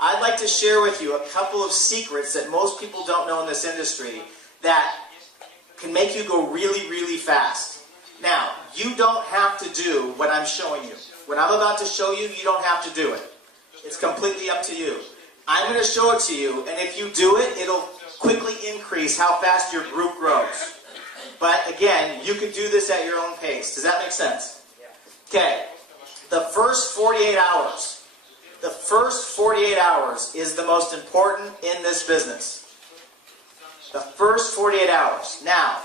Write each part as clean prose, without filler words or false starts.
I'd like to share with you a couple of secrets that most people don't know in this industry that can make you go really, really fast. Now, you don't have to do what I'm showing you. What I'm about to show you, you don't have to do it. It's completely up to you. I'm going to show it to you, and if you do it, it'll quickly increase how fast your group grows. But again, you can do this at your own pace. Does that make sense? Okay. The first 48 hours. The first 48 hours is the most important in this business. The first 48 hours. Now,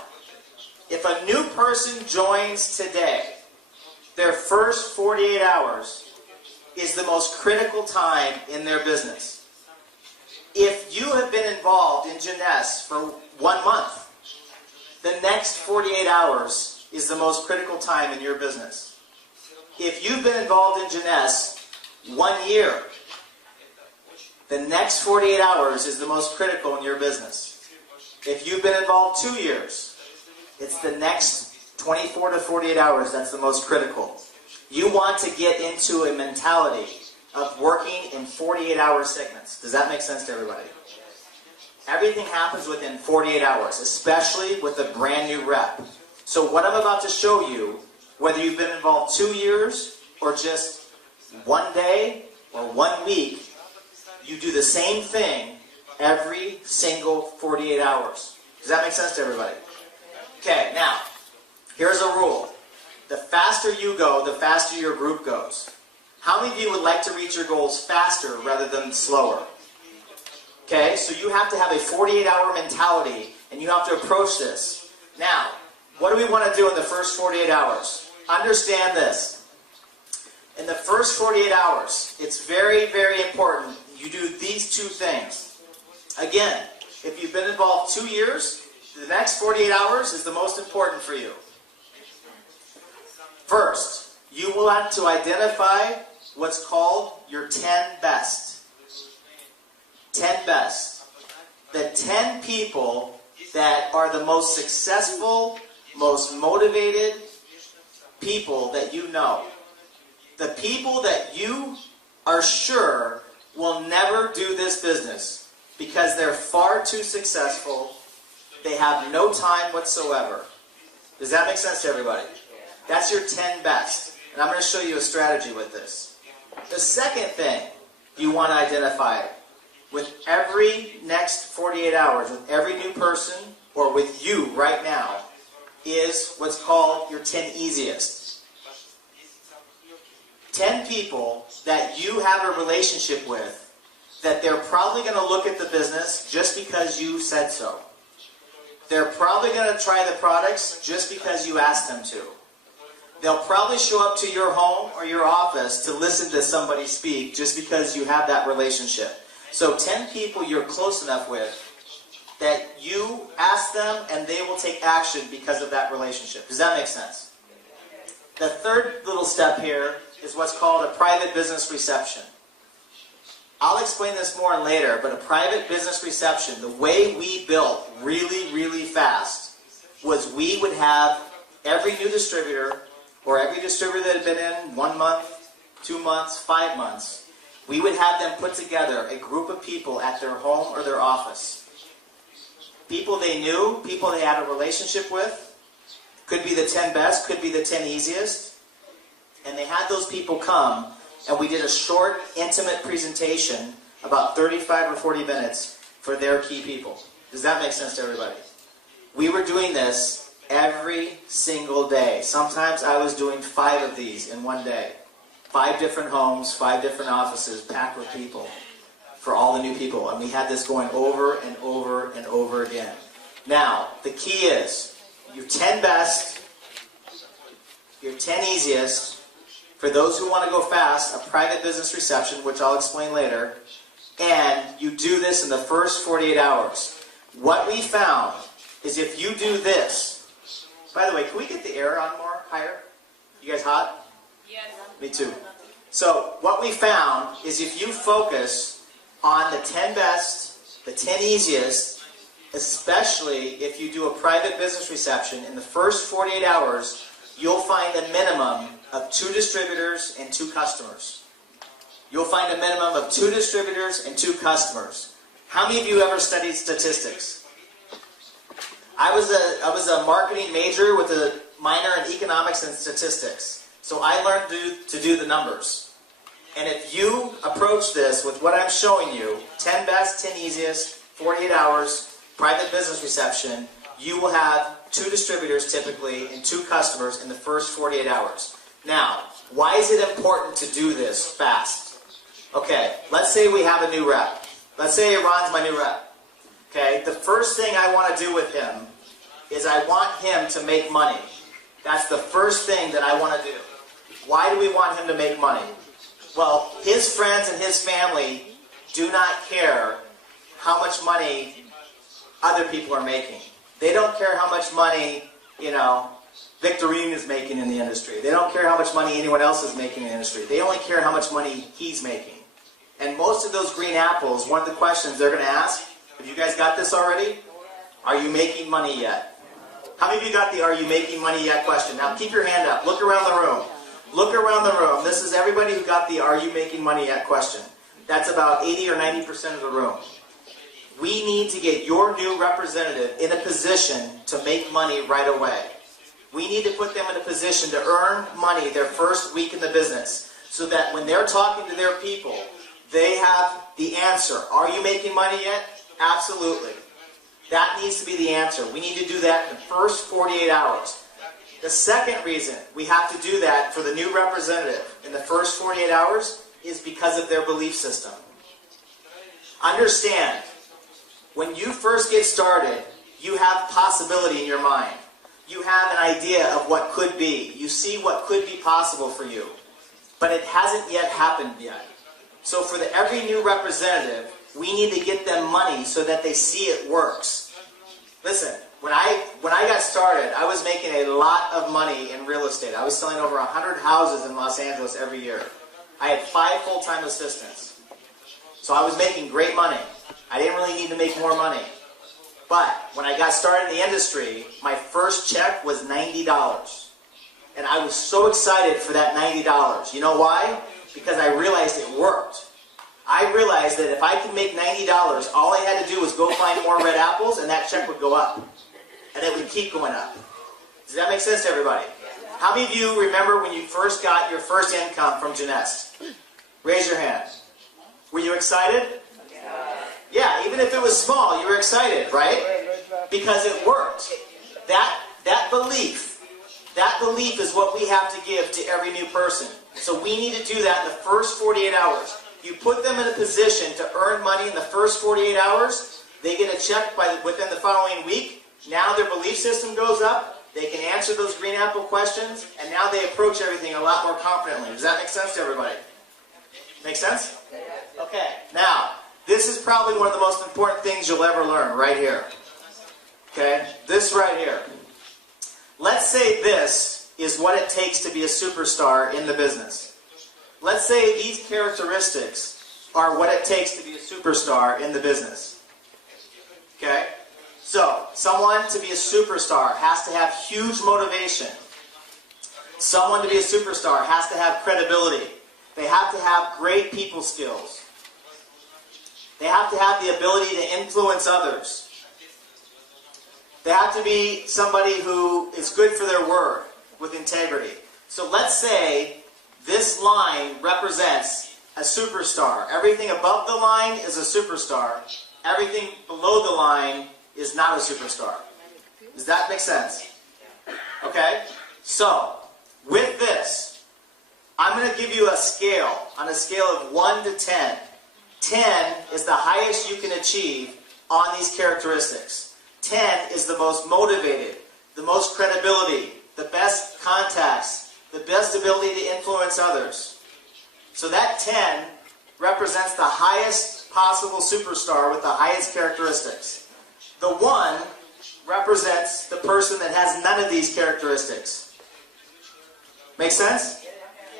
if a new person joins today, their first 48 hours is the most critical time in their business. If you have been involved in jeunesse for 1 month, the next 48 hours is the most critical time in your business. If you've been involved in jeunesse 1 year, the next 48 hours is the most critical in your business. If you've been involved 2 years, it's the next 24 to 48 hours that's the most critical. You want to get into a mentality of working in 48-hour segments. Does that make sense to everybody? Everything happens within 48 hours, especially with a brand new rep. So what I'm about to show you, whether you've been involved 2 years or just 1 day or 1 week, you do the same thing every single 48 hours. Does that make sense to everybody? Okay, now, here's a rule. The faster you go, the faster your group goes. How many of you would like to reach your goals faster rather than slower? Okay, so you have to have a 48-hour mentality, and you have to approach this. Now, what do we want to do in the first 48 hours? Understand this. In the first 48 hours, it's very, very important you do these 2 things. Again, if you've been involved 2 years, the next 48 hours is the most important for you. First, you want to identify what's called your 10 best. 10 best. The 10 people that are the most successful, most motivated people that you know. The people that you are sure will never do this business because they're far too successful, they have no time whatsoever. Does that make sense to everybody? That's your 10 best. And I'm going to show you a strategy with this. The second thing you want to identify with every next 48 hours, with every new person, or with you right now, is what's called your 10 easiest. 10 people that you have a relationship with that they're probably going to look at the business just because you said so. They're probably going to try the products just because you asked them to. They'll probably show up to your home or your office to listen to somebody speak just because you have that relationship. So 10 people you're close enough with that you ask them and they will take action because of that relationship. Does that make sense? The third little step here is what's called a private business reception. I'll explain this more later, but a private business reception, the way we built really, really fast was we would have every new distributor or every distributor that had been in 1 month, 2 months, 5 months, we would have them put together a group of people at their home or their office. People they knew, people they had a relationship with, could be the 10 best, could be the 10 easiest. And they had those people come, and we did a short, intimate presentation, about 35 or 40 minutes, for their key people. Does that make sense to everybody? We were doing this every single day. Sometimes I was doing 5 of these in 1 day. 5 different homes, 5 different offices, packed with people, for all the new people. And we had this going over and over and over again. Now, the key is, your 10 best, your 10 easiest. For those who want to go fast, a private business reception, which I'll explain later, and you do this in the first 48 hours. What we found is if you do this, by the way, can we get the air on more higher? You guys hot? Yes. Me too. So what we found is if you focus on the 10 best, the 10 easiest, especially if you do a private business reception, in the first 48 hours, you'll find a minimum of 2 distributors and 2 customers. you'll find a minimum of 2 distributors and 2 customers. How many of you ever studied statistics? I was a marketing major with a minor in economics and statistics. So I learned to do the numbers. And if you approach this with what I'm showing you, 10 best, 10 easiest, 48 hours, private business reception, you will have 2 distributors typically and 2 customers in the first 48 hours. Now, why is it important to do this fast? Okay, let's say we have a new rep. Let's say Ron's my new rep. Okay, the first thing I want to do with him is I want him to make money. That's the first thing that I want to do. Why do we want him to make money? Well, his friends and his family do not care how much money other people are making. They don't care how much money, Victorine is making in the industry. They don't care how much money anyone else is making in the industry. They only care how much money he's making. And most of those green apples, one of the questions they're going to ask, have you guys got this already? Are you making money yet? How many of you got the "Are you making money yet" question? Now keep your hand up. Look around the room. Look around the room. This is everybody who got the "Are you making money yet" question. That's about 80 or 90% of the room. We need to get your new representative in a position to make money right away. We need to put them in a position to earn money their first week in the business so that when they're talking to their people, they have the answer. Are you making money yet? Absolutely. That needs to be the answer. We need to do that in the first 48 hours. The second reason we have to do that for the new representative in the first 48 hours is because of their belief system. Understand, when you first get started, you have possibility in your mind. You have an idea of what could be. You see what could be possible for you. But it hasn't yet happened yet. So for every new representative, we need to get them money so that they see it works. Listen, when I got started, I was making a lot of money in real estate. I was selling over 100 houses in Los Angeles every year. I had 5 full-time assistants. So I was making great money. I didn't really need to make more money. But when I got started in the industry, my first check was $90. And I was so excited for that $90. You know why? Because I realized it worked. I realized that if I could make $90, all I had to do was go find more red apples and that check would go up. And it would keep going up. Does that make sense to everybody? How many of you remember when you first got your first income from Jeunesse? Raise your hand. Were you excited? Yeah, even if it was small, you were excited, right? Because it worked. That belief is what we have to give to every new person. So we need to do that in the first 48 hours. You put them in a position to earn money in the first 48 hours. They get a check within the following week. Now their belief system goes up. They can answer those green apple questions. And now they approach everything a lot more confidently. Does that make sense to everybody? Make sense? Okay. Now, this is probably one of the most important things you'll ever learn right here. Okay? This right here. Let's say this is what it takes to be a superstar in the business. Let's say these characteristics are what it takes to be a superstar in the business. Okay? So, someone to be a superstar has to have huge motivation. Someone to be a superstar has to have credibility. They have to have great people skills. They have to have the ability to influence others. They have to be somebody who is good for their word with integrity. So let's say this line represents a superstar. Everything above the line is a superstar. Everything below the line is not a superstar. Does that make sense? Okay? So, with this, I'm going to give you a scale, on a scale of 1 to 10. 10 is the highest you can achieve on these characteristics. 10 is the most motivated, the most credibility, the best contacts, the best ability to influence others. So that 10 represents the highest possible superstar with the highest characteristics. The 1 represents the person that has none of these characteristics. Make sense?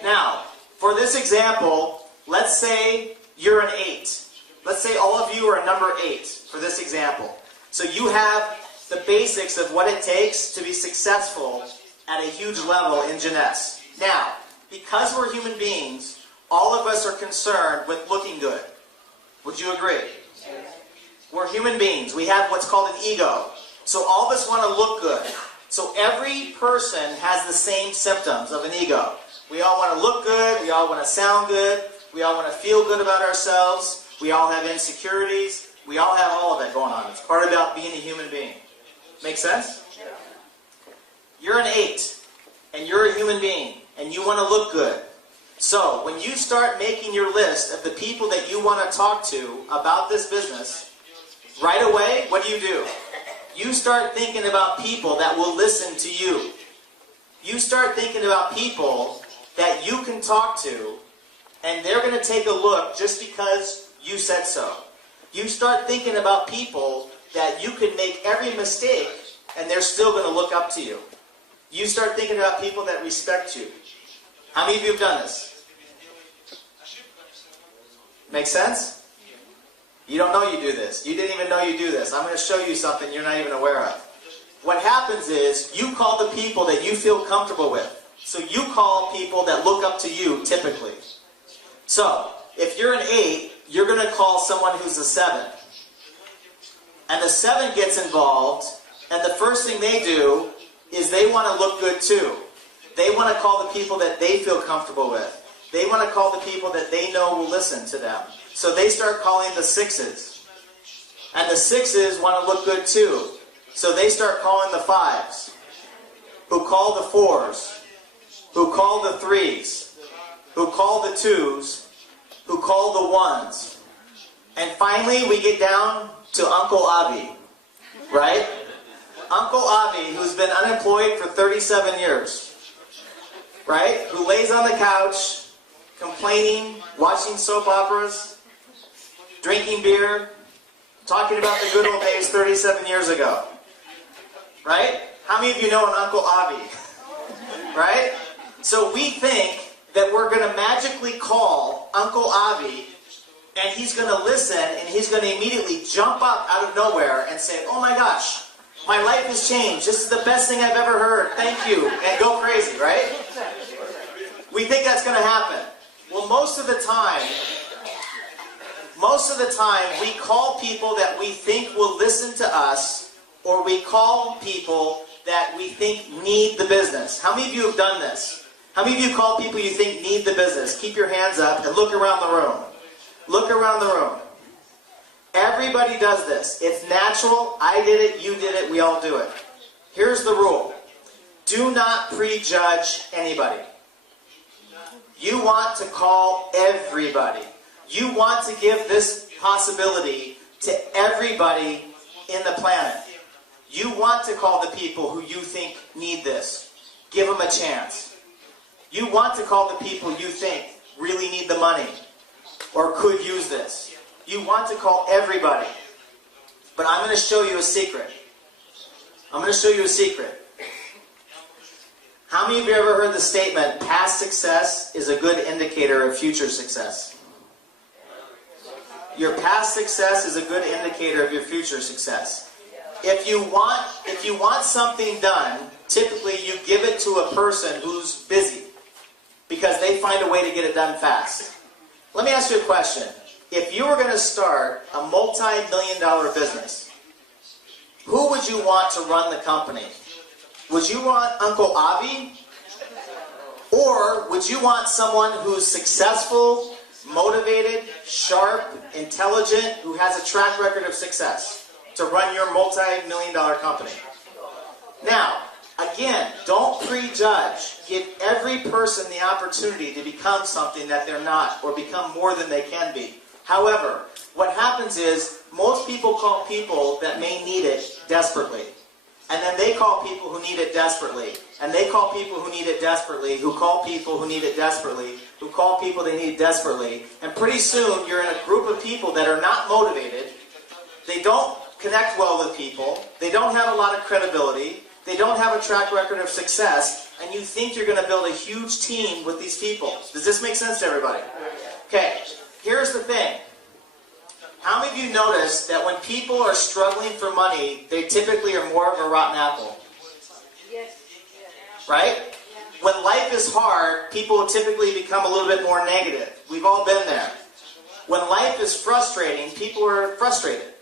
Now, for this example, let's say you're an 8. Let's say all of you are a number 8 for this example. So you have the basics of what it takes to be successful at a huge level in jeunesse. Now, because we're human beings, all of us are concerned with looking good. Would you agree? We're human beings. We have what's called an ego. So all of us want to look good. So every person has the same symptoms of an ego. We all want to look good. We all want to sound good. We all want to feel good about ourselves. We all have insecurities. We all have all of that going on. It's part about being a human being. Make sense? You're an 8, and you're a human being, and you want to look good. So when you start making your list of the people that you want to talk to about this business, right away, what do? You start thinking about people that will listen to you. You start thinking about people that you can talk to, and they're going to take a look just because you said so. You start thinking about people that you can make every mistake, and they're still going to look up to you. You start thinking about people that respect you. How many of you have done this? Make sense? You don't know you do this. You didn't even know you do this. I'm going to show you something you're not even aware of. What happens is you call the people that you feel comfortable with. So you call people that look up to you, typically. So, if you're an 8, you're going to call someone who's a 7. And the 7 gets involved, and the first thing they do is they want to look good too. They want to call the people that they feel comfortable with. They want to call the people that they know will listen to them. So they start calling the 6s. And the 6s want to look good too. So they start calling the 5s. Who call the 4s. Who call the 3s. Who call the 2s. Who call the 1s. And finally we get down to Uncle Avi. Right? Uncle Avi, who's been unemployed for 37 years. Right? Who lays on the couch, complaining, watching soap operas, drinking beer, talking about the good old days 37 years ago. Right? How many of you know an Uncle Avi? Right? So we think that we're going to magically call Uncle Avi, and he's going to listen, and he's going to immediately jump up out of nowhere and say, oh my gosh, my life has changed. This is the best thing I've ever heard. Thank you. And go crazy, right? We think that's going to happen. Well, most of the time, we call people that we think will listen to us, or we call people that we think need the business. How many of you have done this? How many of you call people you think need the business? Keep your hands up and look around the room. Look around the room. Everybody does this. It's natural. I did it. You did it. We all do it. Here's the rule. Do not prejudge anybody. You want to call everybody. You want to give this possibility to everybody in the planet. You want to call the people who you think need this. Give them a chance. You want to call the people you think really need the money or could use this. You want to call everybody. But I'm going to show you a secret. I'm going to show you a secret. How many of you ever heard the statement, past success is a good indicator of future success? Your past success is a good indicator of your future success. If you want something done, typically you give it to a person who's busy because they find a way to get it done fast. Let me ask you a question. If you were going to start a multi-million-dollar business, who would you want to run the company? Would you want Uncle Avi? Or would you want someone who's successful, motivated, sharp, intelligent, who has a track record of success to run your multi-million-dollar company? Now, again, don't prejudge. Give every person the opportunity to become something that they're not or become more than they can be. However, what happens is most people call people that may need it desperately. And then they call people who need it desperately. And they call people who need it desperately, who call people who need it desperately, who call people they need desperately. And pretty soon you're in a group of people that are not motivated. They don't connect well with people. They don't have a lot of credibility. They don't have a track record of success. And you think you're going to build a huge team with these people. Does this make sense to everybody? Okay, here's the thing. How many of you notice that when people are struggling for money, they typically are more of a rotten apple? Yes. Right? When life is hard, people typically become a little bit more negative. We've all been there. When life is frustrating, people are frustrated.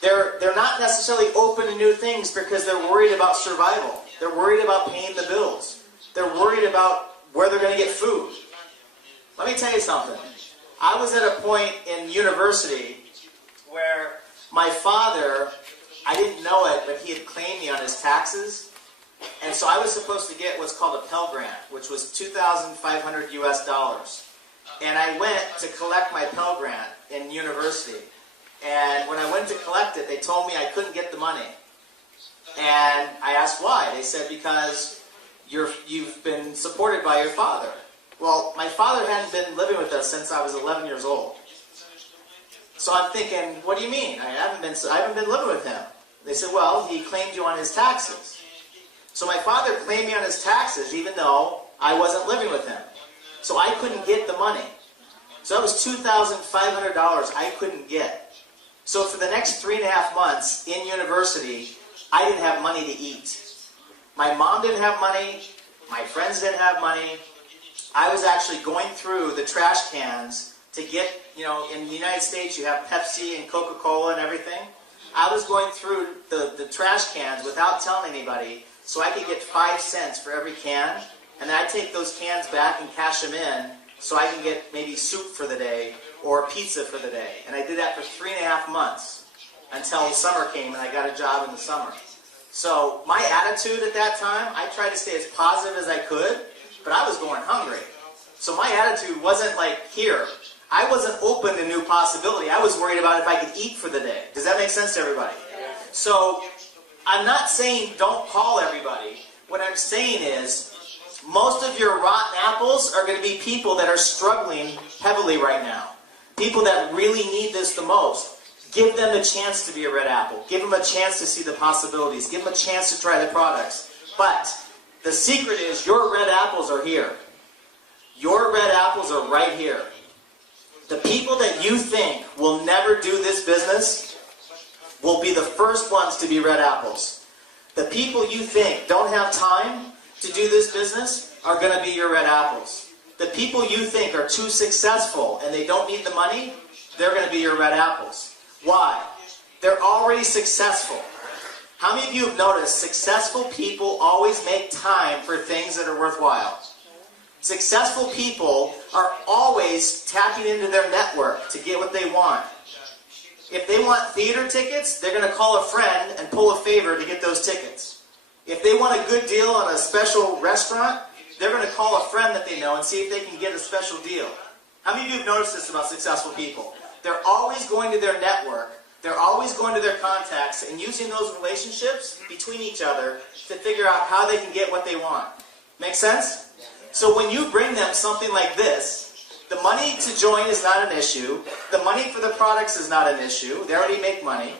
They're not necessarily open to new things because they're worried about survival. They're worried about paying the bills. They're worried about where they're going to get food. Let me tell you something. I was at a point in university where my father, I didn't know it, but he had claimed me on his taxes. And so I was supposed to get what's called a Pell Grant, which was $2,500 US. And I went to collect my Pell Grant in university. And when I went to collect it, they told me I couldn't get the money. And I asked why. They said, because you've been supported by your father. Well, my father hadn't been living with us since I was 11 years old. So I'm thinking, what do you mean? I haven't been living with him. They said, well, he claimed you on his taxes. So my father claimed me on his taxes even though I wasn't living with him. So I couldn't get the money. So that was $2,500 I couldn't get. So for the next 3.5 months in university, I didn't have money to eat. My mom didn't have money. My friends didn't have money. I was actually going through the trash cans to get, in the United States you have Pepsi and Coca-Cola and everything. I was going through the trash cans without telling anybody so I could get 5 cents for every can. And then I'd take those cans back and cash them in so I can get maybe soup for the day or pizza for the day. And I did that for 3.5 months until summer came and I got a job in the summer. So my attitude at that time, I tried to stay as positive as I could, but I was going hungry. So my attitude wasn't like here. I wasn't open to new possibility. I was worried about if I could eat for the day. Does that make sense to everybody? So I'm not saying don't call everybody. What I'm saying is most of your rotten apples are going to be people that are struggling heavily right now. People that really need this the most. Give them a chance to be a red apple. Give them a chance to see the possibilities. Give them a chance to try the products. But the secret is your red apples are here. Your red apples are right here. The people that you think will never do this business will be the first ones to be red apples. The people you think don't have time to do this business are going to be your red apples. The people you think are too successful and they don't need the money, they're going to be your red apples. Why? They're already successful. How many of you have noticed successful people always make time for things that are worthwhile? Successful people are always tapping into their network to get what they want. If they want theater tickets, they're going to call a friend and pull a favor to get those tickets. If they want a good deal on a special restaurant, they're going to call a friend that they know and see if they can get a special deal. How many of you have noticed this about successful people? They're always going to their network, they're always going to their contacts and using those relationships between each other to figure out how they can get what they want. Make sense? So when you bring them something like this, the money to join is not an issue, the money for the products is not an issue, they already make money,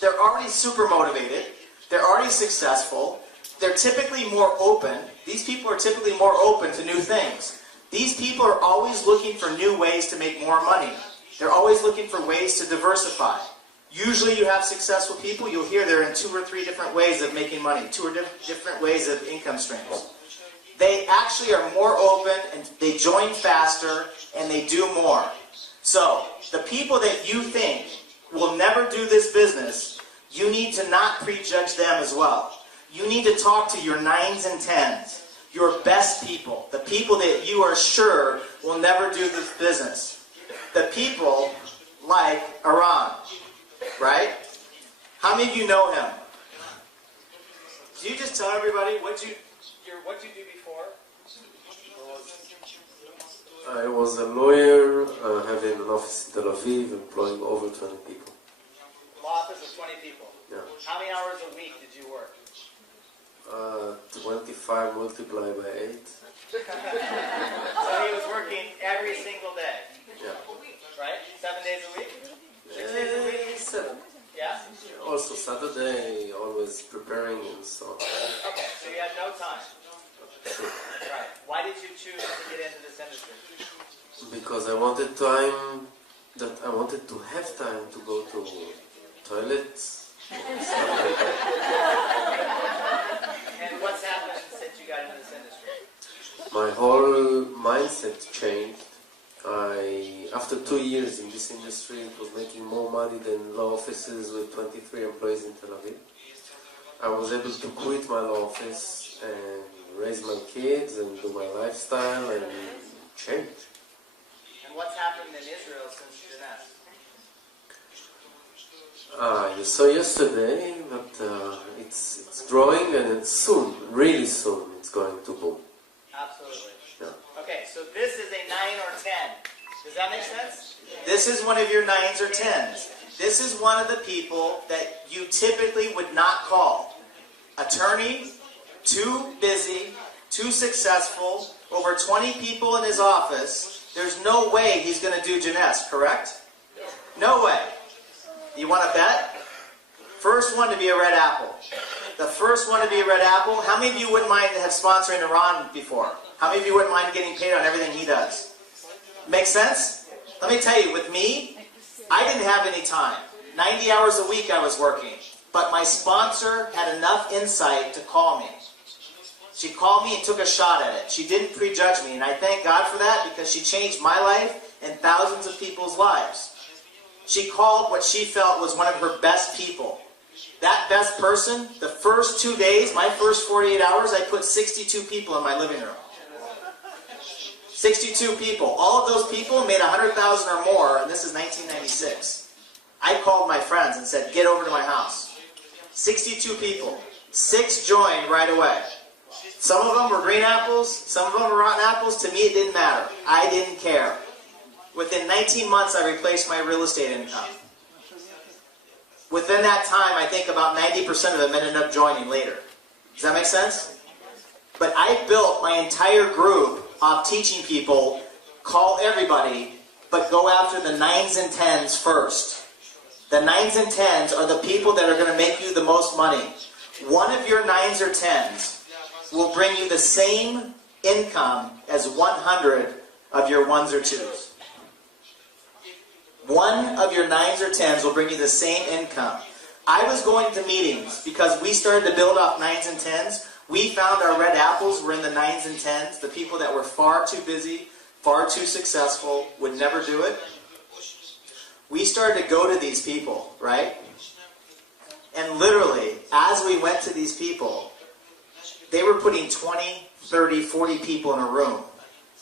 they're already super motivated, they're already successful, they're typically more open, these people are typically more open to new things. These people are always looking for new ways to make more money. They're always looking for ways to diversify. Usually you have successful people, you'll hear they're in 2 or 3 different ways of making money, 2 or different ways of income streams. They actually are more open and they join faster and they do more. So, the people that you think will never do this business, you need to not prejudge them as well. You need to talk to your 9s and 10s, your best people, the people that you are sure will never do this business. The people like Iran, right? How many of you know him? Can you just tell everybody what you do before? I was a lawyer, having an office in Tel Aviv, employing over 20 people. Law office of 20 people. Yeah. How many hours a week did you work? 25 multiplied by 8. So he was working every single day. Yeah. Right? 7 days a week? 6 days a week? 7. Yeah? Also Saturday, always preparing and so on. Okay, so you had no time. Right. Why did you choose to get into this industry? Because I wanted time, I wanted to have time to go to toilets and stuff like that. And what's happened since you got into this industry? my whole mindset changed. After 2 years in this industry, it was making more money than law offices with 23 employees in Tel Aviv. I was able to quit my law office and raise my kids and do my lifestyle and change. And what's happened in Israel since Jeunesse? You saw yesterday that it's growing, and it's soon, really soon, it's going to boom. Absolutely. Yeah. Okay, so this is a 9 or 10. Does that make sense? This is one of your 9s or 10s. This is one of the people that you typically would not call. Attorney, too busy, too successful, over 20 people in his office. There's no way he's going to do jeunesse, correct? No way. You want to bet? First one to be a red apple. The first one to be a red apple. How many of you wouldn't mind sponsoring Iran before? How many of you wouldn't mind getting paid on everything he does? Make sense? Let me tell you, with me, I didn't have any time. 90 hours a week I was working. But my sponsor had enough insight to call me. She called me and took a shot at it. She didn't prejudge me, and I thank God for that, because she changed my life and thousands of people's lives. She called what she felt was one of her best people. That best person, the first 2 days, my first 48 hours, I put 62 people in my living room. 62 people. All of those people made 100,000 or more, and this is 1996. I called my friends and said, get over to my house. 62 people. 6 joined right away. Some of them were green apples, some of them were rotten apples. To me, it didn't matter. I didn't care. Within 19 months, I replaced my real estate income. Within that time, I think about 90% of them ended up joining later. Does that make sense? But I built my entire group off teaching people, call everybody, but go after the 9s and 10s first. The 9s and 10s are the people that are going to make you the most money. One of your 9s or 10s will bring you the same income as 100 of your 1s or 2s. One of your 9s or 10s will bring you the same income. I was going to meetings because we started to build off 9s and 10s. We found our red apples were in the 9s and 10s, the people that were far too busy, far too successful, would never do it. We started to go to these people, right? And literally, as we went to these people, they were putting 20, 30, 40 people in a room.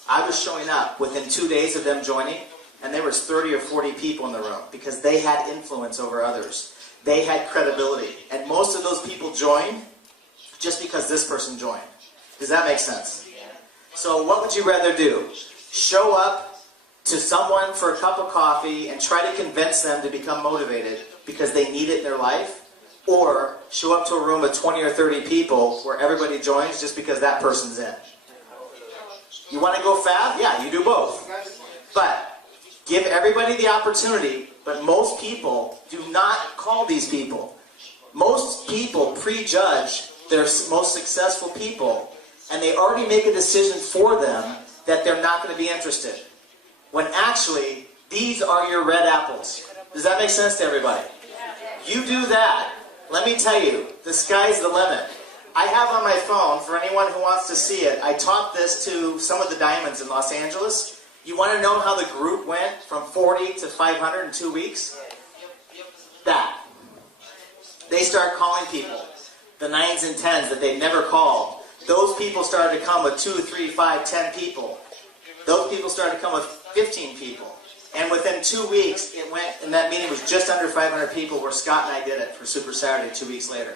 I was showing up within 2 days of them joining, and there was 30 or 40 people in the room because they had influence over others. They had credibility. And most of those people joined just because this person joined. Does that make sense? So what would you rather do? Show up to someone for a cup of coffee and try to convince them to become motivated because they need it in their life? Or show up to a room of 20 or 30 people where everybody joins just because that person's in? You want to go fast? Yeah, you do both. But give everybody the opportunity, but most people do not call these people. Most people prejudge their most successful people, and they already make a decision for them that they're not going to be interested. When actually, these are your red apples. Does that make sense to everybody? You do that, let me tell you, the sky's the limit. I have on my phone, for anyone who wants to see it, I taught this to some of the diamonds in Los Angeles. You want to know how the group went from 40 to 500 in 2 weeks? That. They start calling people. The 9s and 10s that they've never called. Those people started to come with 2, 3, 5, 10 people. Those people started to come with 15 people. And within 2 weeks, it went, and that meeting was just under 500 people where Scott and I did it for Super Saturday 2 weeks later.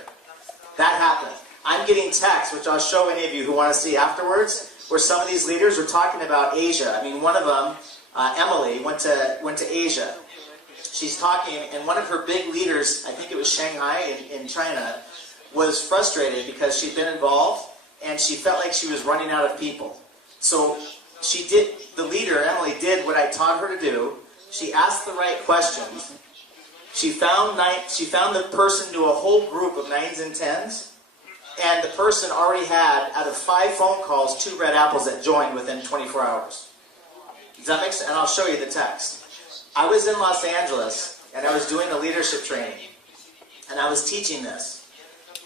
That happened. I'm getting texts, which I'll show any of you who want to see afterwards, where some of these leaders were talking about Asia. I mean, one of them, Emily, went to Asia. She's talking, and one of her big leaders, I think it was Shanghai in China, was frustrated because she'd been involved, and she felt like she was running out of people. So she did, the leader, Emily, did what I taught her to do. She asked the right questions. She found the person knew a whole group of 9s and 10s, and the person already had, out of 5 phone calls, 2 red apples that joined within 24 hours. Does that make sense? And I'll show you the text. I was in Los Angeles, and I was doing a leadership training, and I was teaching this.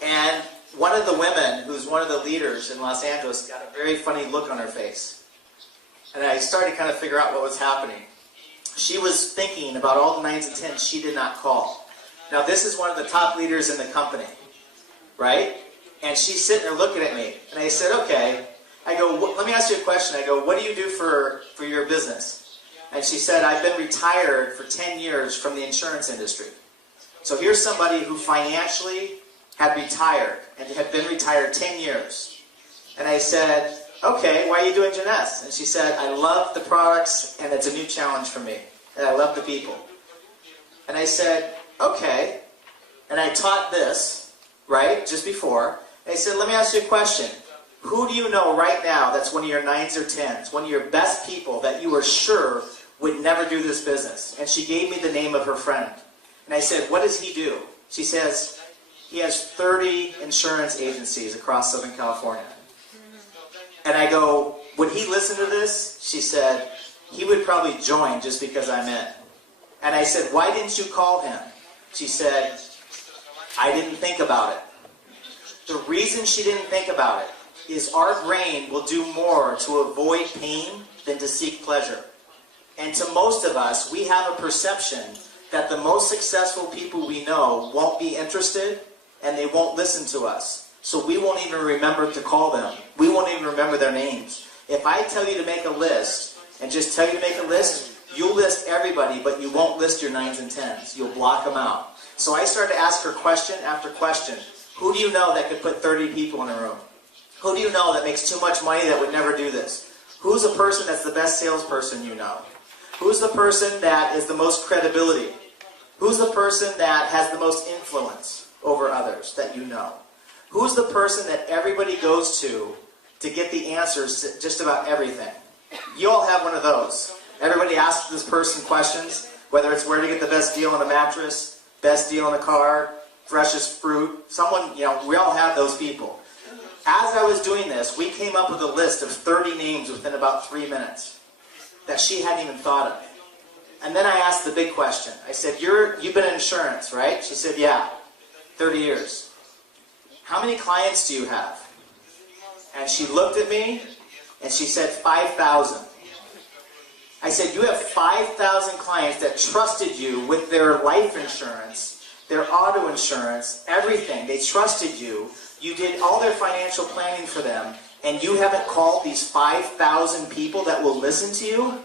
And one of the women, who's one of the leaders in Los Angeles, got a very funny look on her face. And I started to kind of figure out what was happening. She was thinking about all the 9s and 10s she did not call. Now, this is one of the top leaders in the company, right? And she's sitting there looking at me. And I said, okay. I go, let me ask you a question. I go, what do you do for your business? And she said, I've been retired for 10 years from the insurance industry. So here's somebody who financially had retired and had been retired 10 years. And I said, okay, why are you doing jeunesse? And she said, I love the products and it's a new challenge for me. And I love the people. And I said, okay. And I taught this, right, just before. And I said, let me ask you a question. Who do you know right now that's one of your 9s or 10s, one of your best people that you are sure would never do this business? And she gave me the name of her friend. And I said, what does he do? She says, he has 30 insurance agencies across Southern California. And I go, would he listen to this? She said, he would probably join just because I'm in. And I said, why didn't you call him? She said, I didn't think about it. The reason she didn't think about it is our brain will do more to avoid pain than to seek pleasure. And to most of us, we have a perception that the most successful people we know won't be interested and they won't listen to us. So we won't even remember to call them. We won't even remember their names. If I tell you to make a list and just tell you to make a list, you'll list everybody, but you won't list your 9s and 10s. You'll block them out. So I started to ask her question after question. Who do you know that could put 30 people in a room? Who do you know that makes too much money that would never do this? Who's the person that's the best salesperson you know? Who's the person that is the most credibility? Who's the person that has the most influence over others that you know? Who's the person that everybody goes to get the answers to just about everything? You all have one of those. Everybody asks this person questions, whether it's where to get the best deal on a mattress, best deal on a car, freshest fruit. Someone, we all have those people. As I was doing this, we came up with a list of 30 names within about 3 minutes that she hadn't even thought of. And then I asked the big question. I said, you've been in insurance, right? She said, yeah, 30 years. How many clients do you have? And she looked at me and she said, 5,000. I said, you have 5,000 clients that trusted you with their life insurance, their auto insurance, everything. They trusted you. You did all their financial planning for them, and you haven't called these 5,000 people that will listen to you?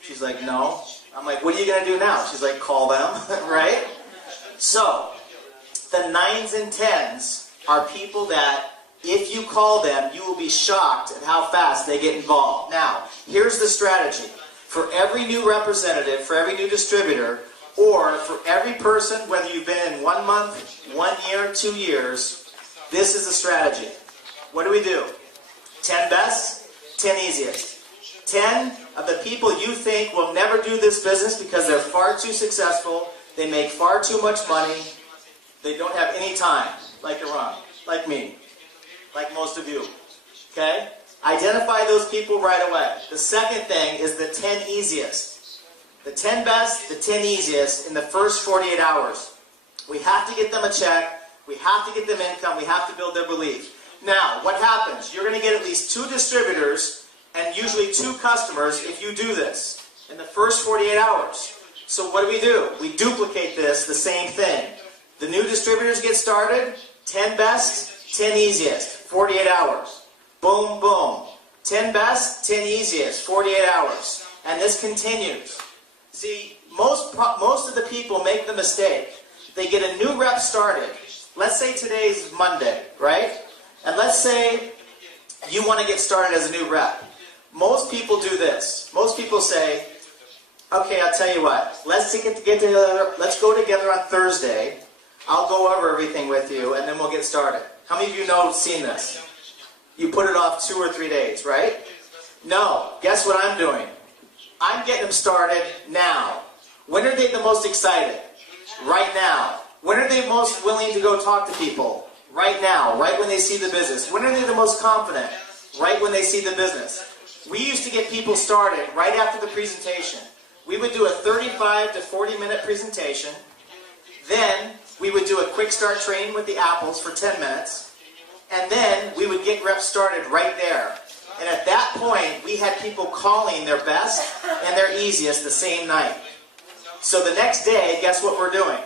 She's like, no. I'm like, what are you going to do now? She's like, call them, right? So, the 9s and 10s are people that, if you call them, you will be shocked at how fast they get involved. Now, here's the strategy. For every new representative, for every new distributor, or for every person, whether you've been in 1 month, 1 year, 2 years, this is the strategy. What do? 10 best, 10 easiest. 10 of the people you think will never do this business because they're far too successful, they make far too much money, they don't have any time, like Iran, like me, like most of you. Okay? Identify those people right away. The second thing is the 10 easiest. The 10 best, the 10 easiest in the first 48 hours. We have to get them a check. We have to get them income. We have to build their belief. Now, what happens? You're going to get at least 2 distributors and usually 2 customers if you do this in the first 48 hours. So what do? We duplicate this, the same thing. The new distributors get started, 10 best, 10 easiest, 48 hours. Boom, boom. 10 best, 10 easiest, 48 hours. And this continues. See, most of the people make the mistake. They get a new rep started. Let's say today's Monday, right? And let's say you want to get started as a new rep. Most people do this. Most people say, okay, I'll tell you what. Let's get together. Let's go together on Thursday. I'll go over everything with you, and then we'll get started. How many of you know seen this? You put it off 2 or 3 days, right? No. Guess what I'm doing? I'm getting them started now. When are they the most excited? Right now. When are they most willing to go talk to people? Right now. Right when they see the business. When are they the most confident? Right when they see the business. We used to get people started right after the presentation. We would do a 35 to 40 minute presentation. Then we would do a quick start training with the apples for 10 minutes, and then we would get reps started right there. And at that point, we had people calling their best and their easiest the same night. So the next day, guess what we're doing?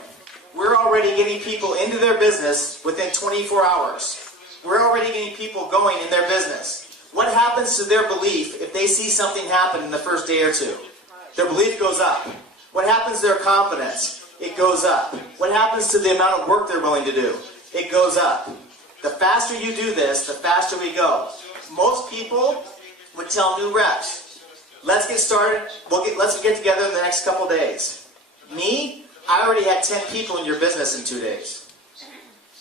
We're already getting people into their business within 24 hours. We're already getting people going in their business. What happens to their belief if they see something happen in the first day or two? Their belief goes up. What happens to their confidence? It goes up. What happens to the amount of work they're willing to do? It goes up. The faster you do this, the faster we go. Most people would tell new reps, let's get started, let's get together in the next couple days. Me, I already had 10 people in your business in 2 days.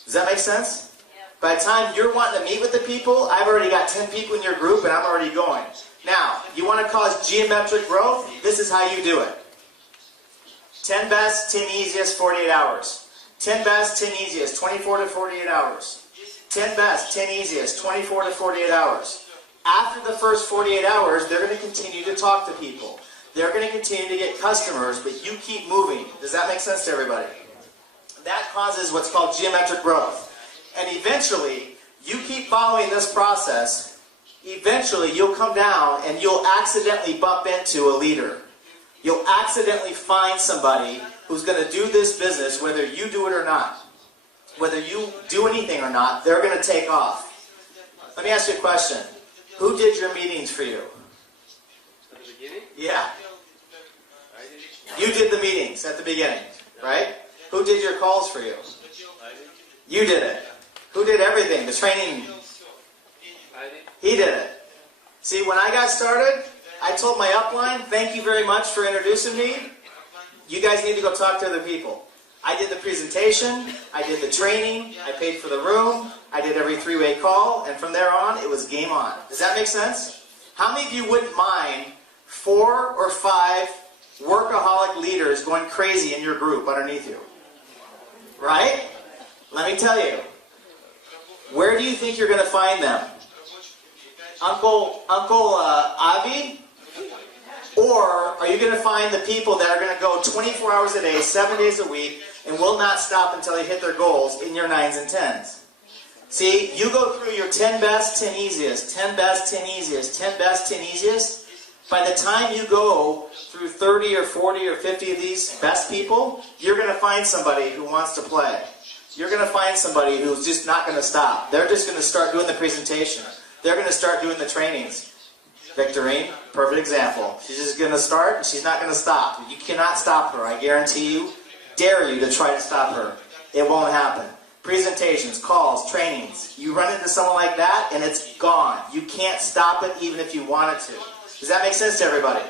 Does that make sense? By the time you're wanting to meet with the people, I've already got 10 people in your group and I'm already going. Now, you want to cause geometric growth? This is how you do it. 10 best, 10 easiest, 48 hours. 10 best, 10 easiest, 24 to 48 hours. 10 best, 10 easiest, 24 to 48 hours. After the first 48 hours, they're going to continue to talk to people. They're going to continue to get customers, but you keep moving. Does that make sense to everybody? That causes what's called geometric growth. And eventually, you keep following this process, eventually you'll come down and you'll accidentally bump into a leader. You'll accidentally find somebody who's going to do this business, whether you do it or not. Whether you do anything or not, they're going to take off. Let me ask you a question. Who did your meetings for you? At the beginning? Yeah. You did the meetings at the beginning, right? Who did your calls for you? You did it. Who did everything? The training? He did it. See, when I got started, I told my upline, thank you very much for introducing me. You guys need to go talk to other people. I did the presentation, I did the training, I paid for the room, I did every three-way call, and from there on, it was game on. Does that make sense? How many of you wouldn't mind 4 or 5 workaholic leaders going crazy in your group underneath you? Right? Let me tell you. Where do you think you're going to find them? Uncle Avi? Or are you going to find the people that are going to go 24 hours a day, 7 days a week, and will not stop until they hit their goals in your 9s and 10s? See, you go through your 10 best, 10 easiest, 10 best, 10 easiest, 10 best, 10 easiest. By the time you go through 30 or 40 or 50 of these best people, you're going to find somebody who wants to play. You're going to find somebody who's just not going to stop. They're just going to start doing the presentation. They're going to start doing the trainings. Victorine, perfect example. She's just going to start, and she's not going to stop. You cannot stop her. I guarantee you, dare you to try to stop her. It won't happen. Presentations, calls, trainings. You run into someone like that, and it's gone. You can't stop it even if you wanted to. Does that make sense to everybody?